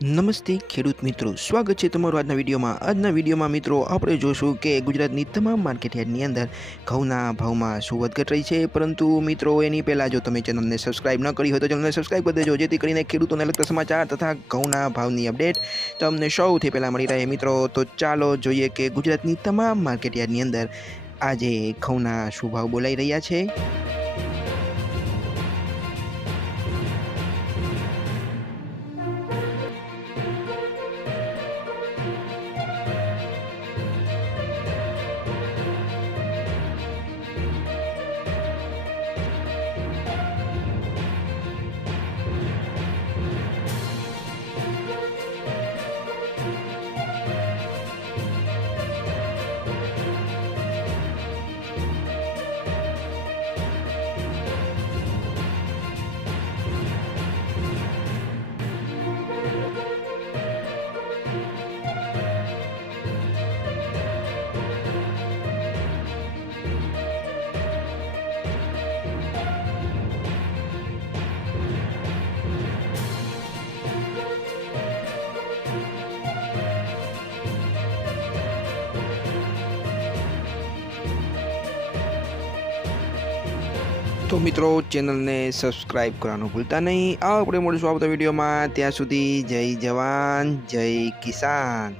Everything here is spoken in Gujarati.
નમસ્તે ખેડૂત મિત્રો, સ્વાગત છે તમારું આજના વિડીયોમાં। આજના વિડીયોમાં મિત્રો આપણે જોશું કે ગુજરાતની તમામ માર્કેટયાર્ડની અંદર ઘઉંના ભાવમાં શું વધઘટ રહી છે। પરંતુ મિત્રો એની પહેલાં જો તમે ચેનલને સબસ્ક્રાઇબ ન કરી હોય તો ચેનલને સબસ્ક્રાઇબ કરી દેજો, જેથી કરીને ખેડૂતોને લગતા સમાચાર તથા ઘઉંના ભાવની અપડેટ તમને સૌથી પહેલાં મળી રહે। મિત્રો તો ચાલો જોઈએ કે ગુજરાતની તમામ માર્કેટયાર્ડની અંદર આજે ઘઉંના શું ભાવ બોલાઈ રહ્યા છે। તો મિત્રો ચેનલને સબસ્ક્રાઇબ કરવાનું ભૂલતા નહીં। આપણે મળીશું આવતા વિડીયોમાં, ત્યાં સુધી જય જવાન જય કિસાન।